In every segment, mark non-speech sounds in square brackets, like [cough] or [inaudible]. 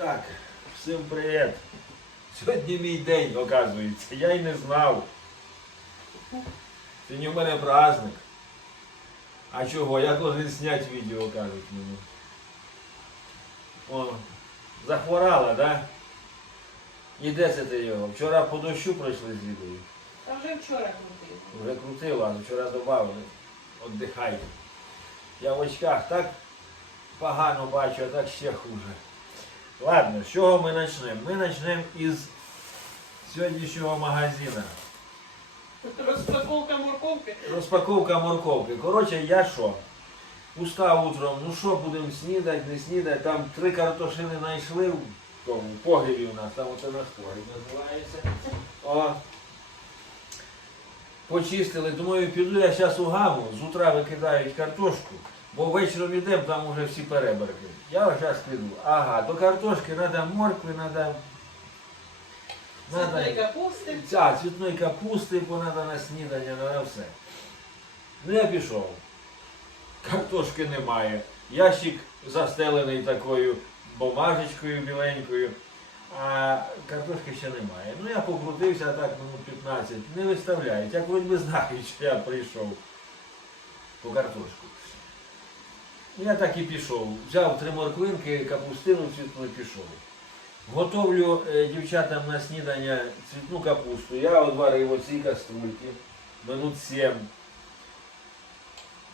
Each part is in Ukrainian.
Так, всім привіт. Сьогодні мій день, оказується. Я й не знав. Сьогодні в мене праздник. А чого? Я должен зняти відео, кажуть мені. О, захворала, да? І де це ти його? Вчора по дощу пройшли з відео. Та вже вчора крутив. Вже крутила, а вчора додали. Отдихай. Я в очках так погано бачу, а так ще хуже. Ладно, з чого ми почнемо? Ми почнемо із сьогоднішнього магазину. Розпаковка морковки. Розпаковка морковки. Коротше, я що? Устав утром, ну що будемо снідати, не снідати. Там три картошини знайшли в тому погрібі у нас, там оце наш погріб називається. О. Почистили, думаю, піду я зараз у гаму, з утра викидають картошку, бо вечором йдемо, там вже всі переберки. Я зараз піду. Ага, до картошки треба моркви, треба. Цвітної капусти. Ця цвітної капусти, бо треба на снідання, на все. Ну я пішов. Картошки немає. Ящик застелений такою бумажечкою біленькою, а картошки ще немає. Ну я покрутився так минут 15. Не виставляють. Як хоч би знають, що я прийшов по картошку. Я так і пішов. Взяв три морквинки, капустину цвітну і пішов. Готовлю е, дівчатам на снідання цвітну капусту. Я одварив оці каструльки минут 7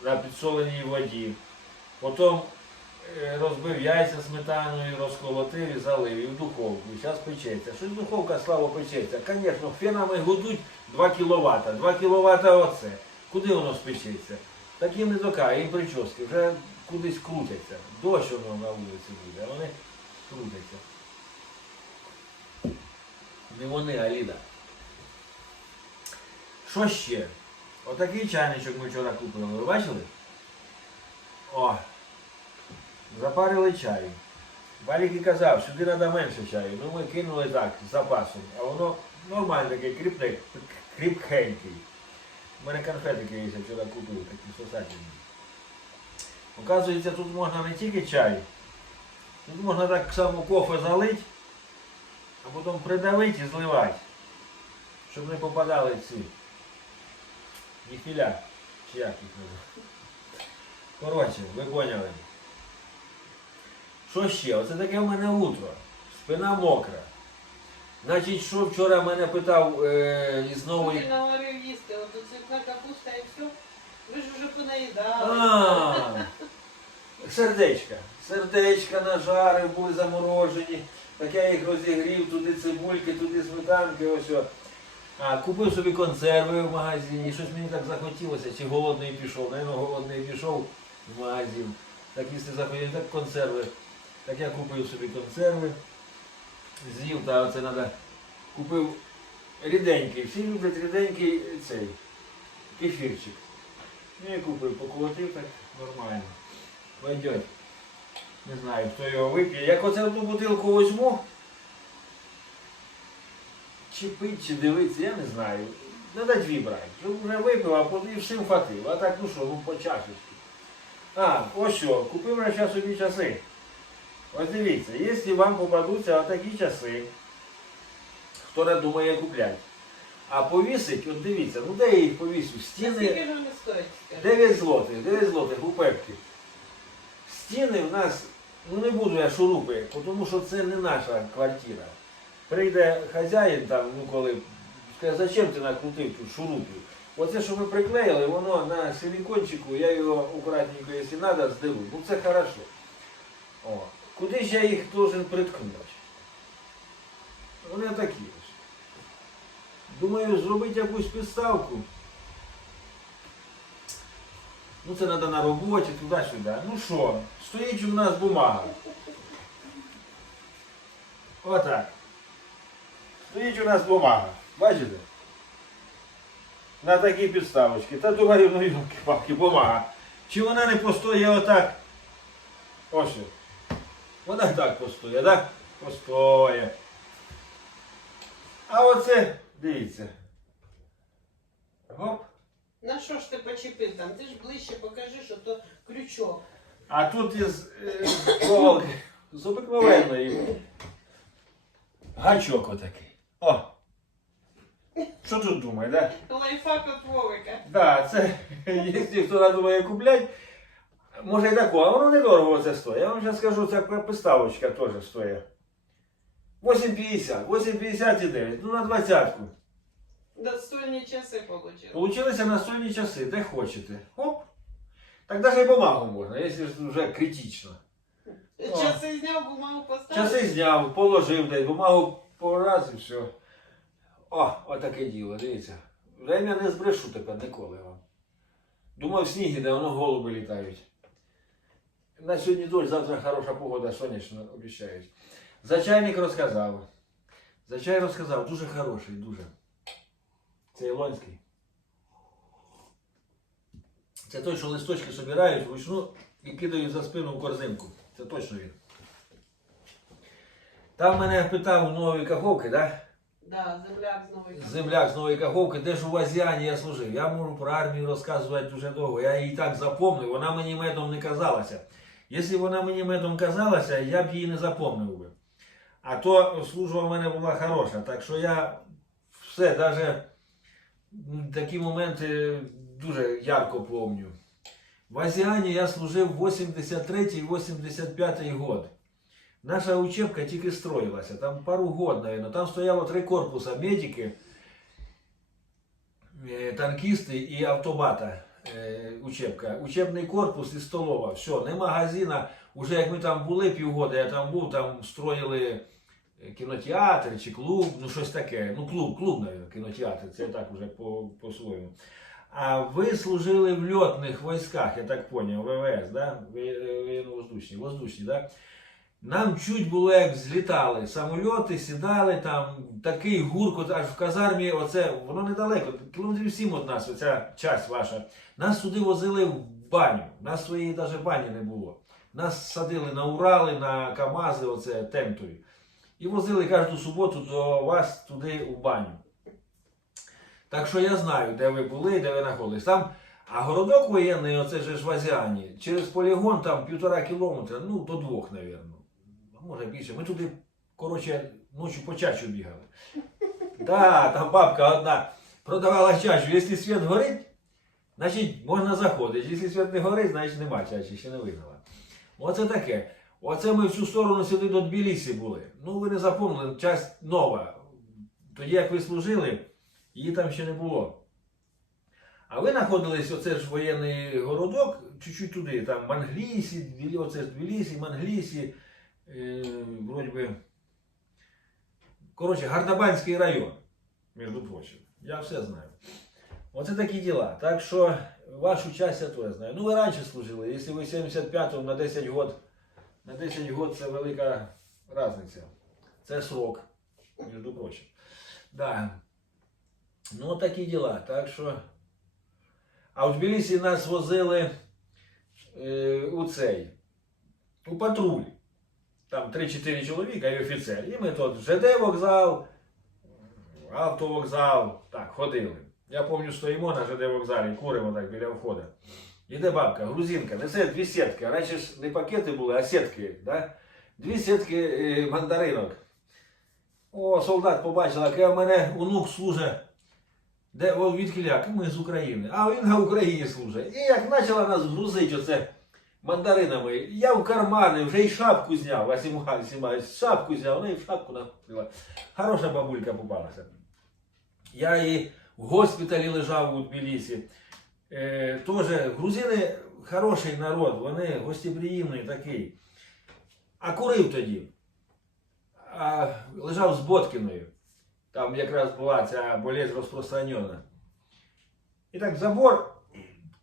на підсоленій воді. Потім е, розбив яйця сметаною, розколотив і залив і в духовку. Зараз печеться. Щось духовка слава печеться. Звісно, фенами гудуть 2 кВт. 2 кВт оце. Куди воно спечеться? Так їм не докає, їм прически, вже кудись крутяться. Дощ воно на вулиці буде, а вони крутяться. Не вони, а Ліда. Що ще? Отакий чайничок ми вчора купили. Ви бачили? О! Запарили чай. Валік і казав, сюди треба менше чаю. Ну ми кинули так, з запасом. А воно нормально таке кріпне, кріпкенький. У мене конфетики є, вчора купив, такі сосательні. Оказується, тут можна не тільки чай, тут можна так само кофе залити, а потім придавити і зливати, щоб не попадали ці ніфіля, чи як їх. Коротше, ви поняли. Що ще? Оце таке в мене утро. Спина мокра. Значить, що вчора мене питав е, із нової. Ти наговорив їсти, от цвітна капуста і все. Ви ж вже понаїдали. Сердечка. Сердечка нажарив, були заморожені. Так я їх розігрів, туди цибульки, туди сметанки, ось. о. А, купив собі консерви в магазині. Щось мені так захотілося, чи голодний пішов. Навіть голодний пішов в магазин. Так їсти захотів, так консерви. Так я купив собі консерви. З'їв, та оце треба. Купив ріденький. Всі люблять ріденький цей кефірчик. Ну, я купив, поколотив так нормально. Пойдет. Не знаю, хто його вип'є. Як оце одну бутилку візьму, чи пить, чи дивиться, я не знаю. Треба дві брати. Вже випив, а потім і всім хватило. А так, ну що, ну по чашечці. А, ось що, купив я зараз собі часи. Ось дивіться, якщо вам попадуться отакі часи, хто не думає купляти. А повісить, от дивіться, ну де я їх повісю? А Стіни. Скільки вони стоять? 9 злотих, 9 злотих у Пепки. Стіни в нас, ну не буду я шурупи, тому що це не наша квартира. Прийде хазяїн там, ну коли, скаже, зачем ти накрутив тут шурупів? Оце, що ми приклеїли, воно на силікончику, я його акуратненько, якщо треба, здеру. Ну це хорошо. О. Куди ж я їх должен приткнути? Вони такі. Думаю, зробити якусь підставку. Ну це треба на роботі, туди-сюди. Ну що, стоїть у нас бумага. Отак. Стоїть у нас бумага. Бачите? На такій підставочці. Та думаю, ну йолки палки бумага. Чи вона не постоє отак? Ось. Вона так постоє, так? Постоє. А оце, дивіться. Гоп. На що ж ти почепив там? Ти ж ближче покажи, що то крючок. А тут із е, проволоки з обикновенної гачок отакий. О! Що тут думає, да? Лайфхак от Вовика. Да, це, якщо хто надумає купляти, може і тако, а воно недорого це стоїть. Я вам зараз скажу, ця приставочка теж стоїть. 8,50, 8,59, ну на двадцятку. Достойні часи получили. Получилися настольні часи, де хочете. Оп. Так навіть і бумагу можна, якщо вже критично. Часи зняв, бумагу поставив. Часи зняв, положив десь, бумагу пораз і все. О, отаке діло, дивіться. Время не збрешу тепер ніколи вам. Думав, сніг іде, воно голуби літають. На сьогодні дощ, завтра хороша погода, сонячно обіцяють. За чайник розказав. За чай розказав, дуже хороший, дуже. Це Ілонський. Це той, що листочки собирають вручну і кидають за спину в корзинку. Це точно він. Там мене питав у Нової Каховки, да? Да, земляк з нової. земляк з Нової Каховки, де ж у Азіані я служив. Я можу про армію розказувати дуже довго. Я її так запомнив, вона мені медом не казалася. Якщо вона мені медом казалася, я б її не запомнив би. А то служба в мене була хороша. Так що я все, навіть такі моменти дуже ярко пам'ятаю. В Азіані я служив 83-85 год. Наша учебка тільки строїлася, там пару год, наверное. Там стояло три корпуса медики, е, танкісти і автобата. е, Учебка. Учебний корпус і столова. Все, не магазина. Уже як ми там були півгода, я там був, там строїли кінотеатр чи клуб, ну щось таке. Ну, клуб, клуб, навіть, кінотеатр, це так по- по-своєму. А ви служили в льотних військах, я так поняв, ВВС, да? воєнно-воздушні, воздушні, да? Нам чуть було як злітали самольоти, сідали там, такий гуркот, аж в казармі, оце, воно недалеко, кілометрів сім від нас, оця часть ваша. Нас сюди возили в баню. Нас своєї навіть бані не було. Нас садили на Урали, на Камази, оце тентові. І возили кожну суботу до вас туди у баню. Так що я знаю, де ви були, де ви знаходились. Там, а городок воєнний, оце ж в Азіані, через полігон там півтора кілометра, ну до двох, напевно. Може більше. Ми туди, коротше, ночі по чачу бігали. Да, там бабка одна продавала чачу. Якщо світ горить, значить можна заходити. Якщо світ не горить, значить нема чачі, ще не вигнала. Оце таке. Оце ми всю сторону сюди до Тбілісі були. Ну, ви не запомнили, часть нова. Тоді, як ви служили, її там ще не було. А ви знаходились, оце ж воєнний городок, чуть-чуть туди, там Манглісі, оце ж Тбілісі, Манглісі, е, вроді би. Коротше, Гардабанський район, між прочим. Я все знаю. Оце такі діла. Так що вашу часть я теж знаю. Ну, ви раніше служили. Якщо ви 75-му на 10 год, на 10 год це велика різниця. Це срок, між прочим. Да. Ну, такі діла. Так що. А в Тбілісі нас возили е, у цей, у патруль. Там 3-4 чоловіка і офіцер. І ми тут ЖД вокзал, автовокзал, так, ходили. Я пам'ятаю, стоїмо на ЖД вокзалі, куримо так біля входу. Іде бабка, грузинка, несе дві сітки. Раніше ж не пакети були, а сітки. Да? Дві сітки е, мандаринок. О, солдат побачила, каже, у мене онук служить. Де о, відкіляк? Ми з України. А він на Україні служить. І як почала нас грузити оце мандаринами, я в кармани вже й шапку зняв, Васимуха знімає, шапку зняв, ну і в шапку накупила. Хороша бабулька попалася. Я і в госпіталі лежав у Тбілісі. Е, Тоже грузини хороший народ, вони гостеприємний такий. А курив тоді. А лежав з Боткіною. Там якраз була ця болезнь розпространена. І так забор,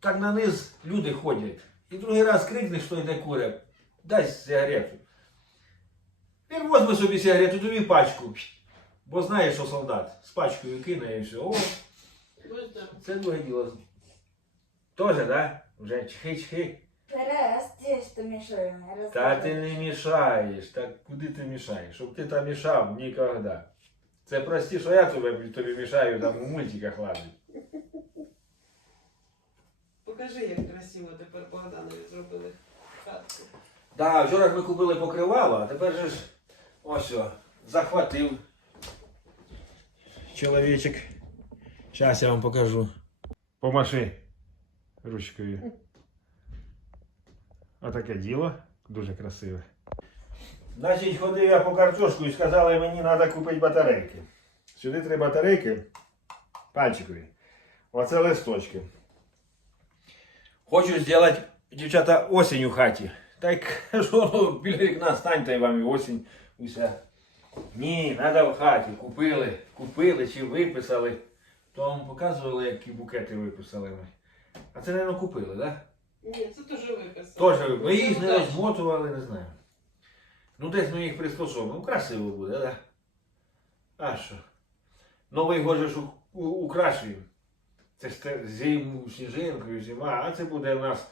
так на низ люди ходять. І другий раз крикнеш, хто йде куря, дай сигарету. Він возьме собі сигарету, тобі пачку. Бо знає, що солдат з пачкою кине і все. О, це друге діло. Тоже, да? Вже чхи-чхи. Перестій, що мішає. Та ти не мішаєш. Так куди ти мішаєш? Щоб ти там мішав ніколи. Це прості, що я тобі, тобі мішаю там у мультиках ладно. Покажи, як красиво тепер Богданові зробили хатку. Да, вчора ж ми купили покривало, а тепер же ж ось о, захватив чоловічок. Зараз я вам покажу. Помаши ручкою. Отаке діло. Дуже красиве. Значить, ходив я по картошку і сказали, мені треба купити батарейки. Сюди три батарейки пальчикові. Оце листочки. Хочу зробити, дівчата, осінь у хаті. Та й кажу, ну, біля вікна станьте вам і осінь уся. Ні, треба в хаті. Купили, купили чи виписали. То вам показували, які букети виписали ми. А це, мабуть, купили, так? Да? Ні, це теж виписано. Тоже ми їх не розмотували, не знаю. Ну десь ми їх приспособимо. Ну, красиво буде, да? А що? Новий год же ж у- у- украшуємо. Це ж зиму, сніжинкою, зима, а це буде у нас.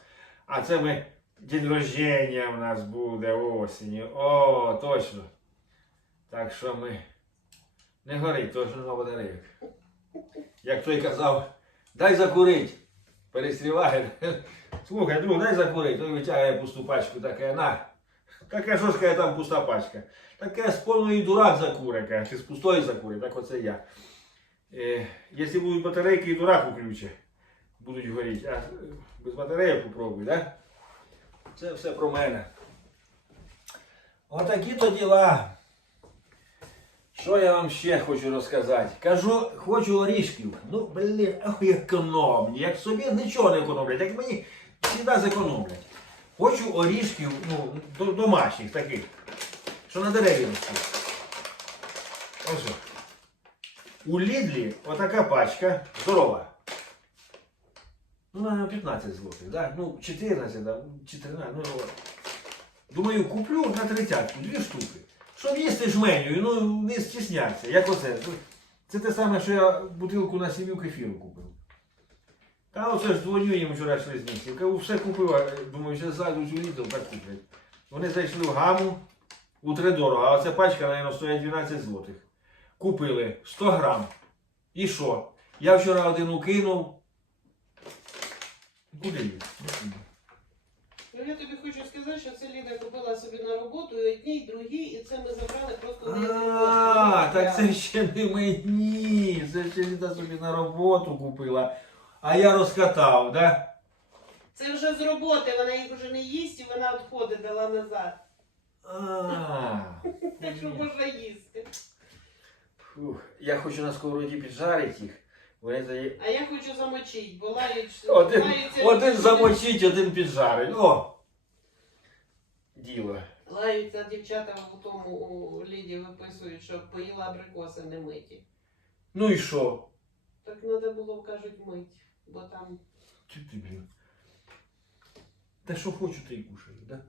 А це ми день рождення в нас буде осінню. О, точно. Так що ми. Не горить, точно на батарейок. Як той казав, дай закурить. Перестріває. Слухай, друг, дай закурить. Той витягує пусту пачку, таке, на. Таке, що ж каже, там пуста пачка. Таке з повної дурак закуре, каже, чи з пустої закури, так оце я. Е, якщо будуть батарейки, і дурак уключе. Будуть горіти. А без батареї попробуй, так? Це все про мене. Отакі то діла. Що я вам ще хочу розказати? Кажу, хочу орішків. Ну, блін, економні. Як собі нічого не економлять, як мені завжди зекономлять. Хочу орішків, ну, домашніх таких, що на дереві. Ось. У Лідлі отака пачка здорова. Ну, на 15 злотих, да? Ну, 14, да? чи 13, ну, думаю, куплю на 30, дві штуки. Щоб їсти жменю, ну не стісняться, як оце. Це те саме, що я бутилку на сім'ю кефіру купив. Та оце ж дзвоню їм вчора йшли все купив, думаю, що зайдуть у Lidl, так куплять. Вони зайшли в гаму у три дорого, а оця пачка, мабуть, стоїть 12 злотих. Купили 100 грам. І що? Я вчора один укинув. Куди їх? Ну я тобі хочу сказати, що це Ліда купила собі на роботу і одні, і другі, і це ми забрали просто. А, так це ще не мені. Це ще Ліда собі на роботу купила. А я розкатав, да? Це вже з роботи, вона їх вже не їсть і вона відходи дала назад. А, [laughs] Так що можна їсти. Фух, я хочу на сковороді піджарити їх. Вони тоді- А я хочу замочити, бо лають. Один, лаються один замочить, один піджарить. О! Діло. Лаються дівчата в тому у Ліді виписують, що поїла абрикоси не миті. Ну і що? Так треба було, кажуть, мить, бо там Чи ти, блін? Та що хочу, ти й кушаю, да?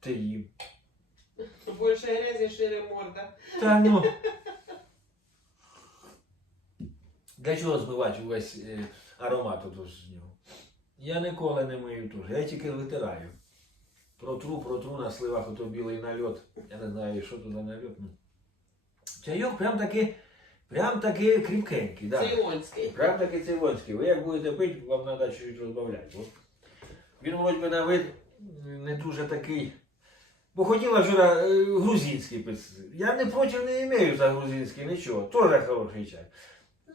Ти їм. більше грязі, шире морда. Та ну. Для чого змивати увесь е, аромат отож з нього? Я ніколи не мию теж, я тільки витираю. Протру, протру на сливах ото білий нальот. Я не знаю, що тут за нальот. Ну. Чайок прям таки, прям таки кріпкенький, да. Цейлонський. Прям таки цейлонський. Ви як будете пити, вам треба чуть розбавляти. От. Він вроді би на вид не дуже такий. Бо хотіла вчора е, грузинський пити. Я не проти не маю за грузинський, нічого. Теж хороший чай.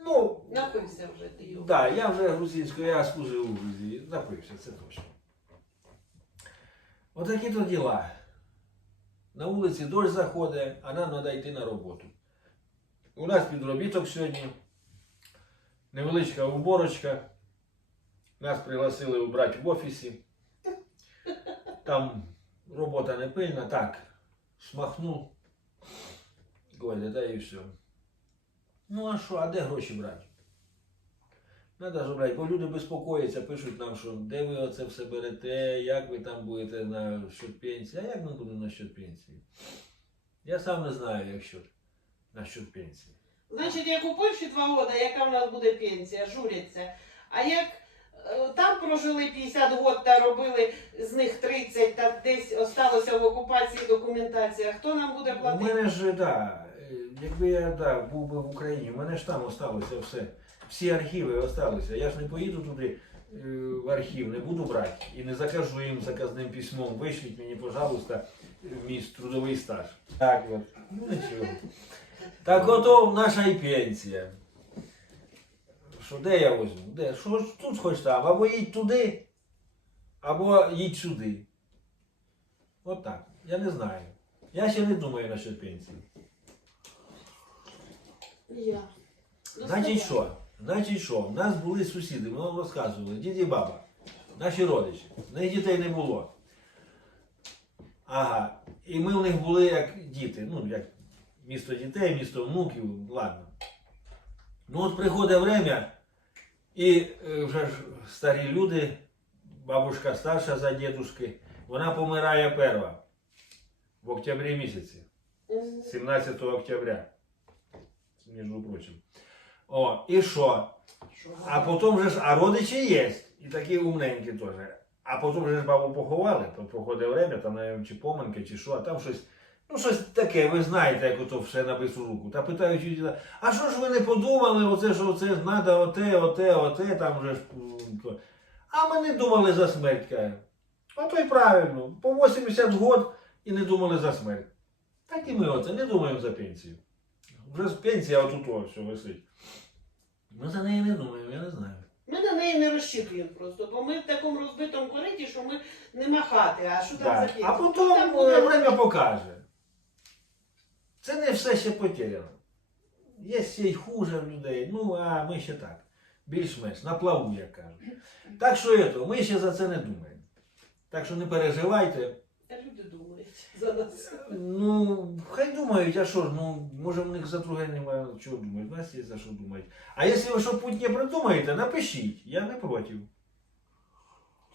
Ну, Напився вже ти його. да, я вже грузинською, я служив у Грузії, напився, це точно. Отакі то діла. На вулиці дощ заходить, а нам треба йти на роботу. У нас підробіток сьогодні. Невеличка уборочка. Нас пригласили убрати в офісі. Там робота не пильна, так, смахну. Голя, да і все. Ну а що, а де гроші брати? Надо ж брати, бо люди безпокояться, пишуть нам, що де ви оце все берете, як ви там будете на счет пенсії. А як ми будемо на счет пенсії? Я сам не знаю, як счет на счет пенсії. Значить, як у Польщі два роки, яка в нас буде пенсія, журяться. А як е, там прожили 50 років та робили з них 30, та десь осталося в окупації документація, хто нам буде платити? У мене ж, да, е, якби я да, був би в Україні, у мене ж там осталося все. Всі архіви осталися. Я ж не поїду туди е, в архів, не буду брати і не закажу їм заказним письмом. Вишліть мені, пожалуйста, мій трудовий стаж. Так от. Ну нічого. Так ото наша і пенсія. Що де я возьму? Де? Що ж тут хоч там? Або їдь туди, або їдь сюди. От так. Я не знаю. Я ще не думаю насчет пенсії. Я. Значить що? Значить що? У нас були сусіди, ми вам розказували, дід і баба, наші родичі. В них дітей не було. Ага. І ми в них були як діти. Ну, як місто дітей, місто внуків, ладно. Ну от приходить время, і е, вже ж старі люди, бабушка старша за дідушки, вона помирає перша в октябрі місяці. 17 октября. Між прочим. О, і що? А потім же ж, а родичі є. І такі умненькі теж. А потім же ж бабу поховали, то проходить время, там, навіть, чи поминки, чи що, а там щось. Ну, щось таке, ви знаєте, як ото все напису руку. Та питають діда, а що ж ви не подумали, оце що оце треба, оте, оте, оте, там вже ж. А ми не думали за смерть, каже. Ото й правильно. По 80 год і не думали за смерть. Так і ми оце не думаємо за пенсію. Вже з пенсія отут о, все висить. Ми за неї не думаємо, я не знаю. Ми на неї не розчитуємо просто, бо ми в такому розбитому кориті, що ми нема хати, а що там Так. за А потім Там буде- время покаже. Це не все ще потеряно. Є ще й хуже в людей, ну а ми ще так. Більш-менш, на плаву, як кажуть. Так що ето, ми ще за це не думаємо. Так що не переживайте. Та люди думають за нас. Ну, хай думають, а що ж, ну, може в них за друге немає чого думати, в нас є за що думати. А якщо ви що путнє придумаєте, напишіть, я не проти.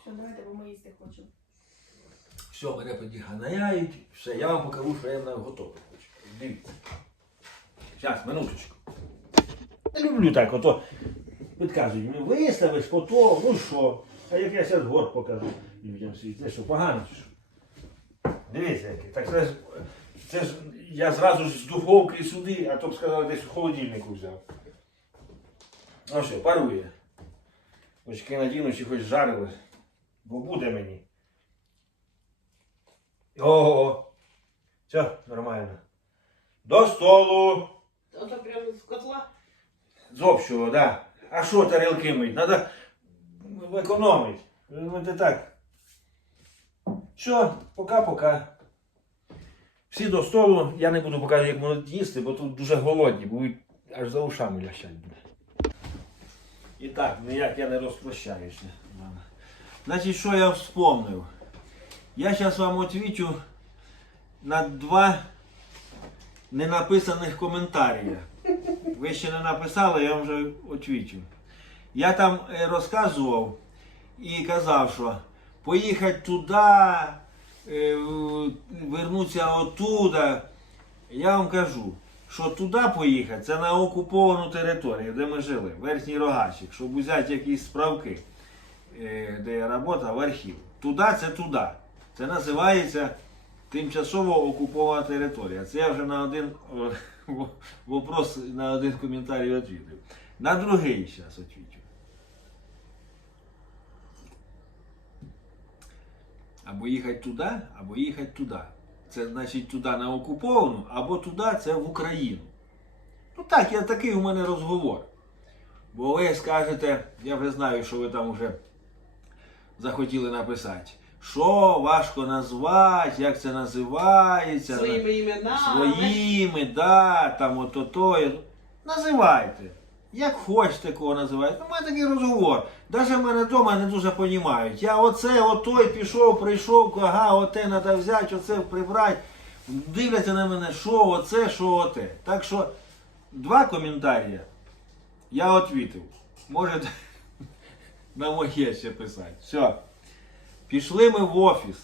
Що давайте, бо ми їсти хочемо. Все, мене підіганяють, все, я вам покажу, що я на готовий хочу. Дивіться. Зараз, минуточку. Не люблю так, ото підказують, ну виставиш, потім, ну що. А як я зараз гор покажу людям світ, це що, погано чи що? Дивіться. Так це ж, це ж я зразу ж з духовки сюди, а то б сказали, десь у холодильнику взяв. Ну що, парує. Очки надіну, чи хоч жарили, бо буде мені. Ого. Все, нормально. До столу. Ото прямо з котла. З общого, да. А що тарілки мить? Надо економити. Ти так. Все, пока-пока. Всі до столу. Я не буду показувати, як будуть їсти, бо тут дуже голодні, будуть аж за ушами лящать буде. І так, ніяк я не розпрощаюся. Значить, що я вспомнив? Я зараз вам відвічу на два ненаписаних коментарія. Ви ще не написали, я вам вже відвічу. Я там е, розказував і казав, що поїхати туди, е, вернутися оттуда. Я вам кажу, що туди поїхати, це на окуповану територію, де ми жили, верхній рогачик, щоб взяти якісь справки, е, де я працював, в архів. Туди це туди. Це називається тимчасово окупована територія. Це я вже на один [laughs] вопрос, на один коментарій відповів. На другий зараз відповідю. Або їхати туди, або їхати туди. Це значить туди на окуповану, або туди це в Україну. Ну так, я такий у мене розговор. Бо ви скажете, я вже знаю, що ви там вже захотіли написати. Що важко назвати, як це називається. Своїми іменами. Своїми, да, там ото то. Називайте. Як хочете кого називайте. У мене такий розговор. Навіть мене вдома не дуже розуміють. Я оце, отой пішов, прийшов, ага, оте треба взяти, оце прибрати. Дивляться на мене, що оце, що оте. Так що два коментарі я відповів. Можете [laughs] на моє ще писати. Все. Пішли ми в офіс.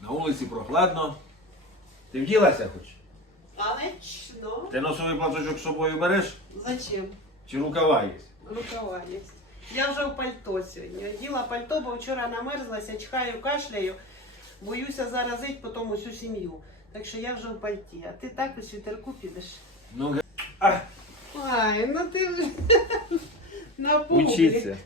На вулиці прохладно. Ти вділася хоч? Ну, Ти носовий платочок з собою береш? зачем? Чи рукава є? Рукава є. Я вже в пальто сьогодні. Оділа пальто, бо вчора намерзлася, чхаю, кашляю. Боюся заразити потім усю сім'ю. Так що я вже в пальті. А ти так у світерку підеш. Ну, г- а, Ай, ну ти вже [laughs] на публі. учиться.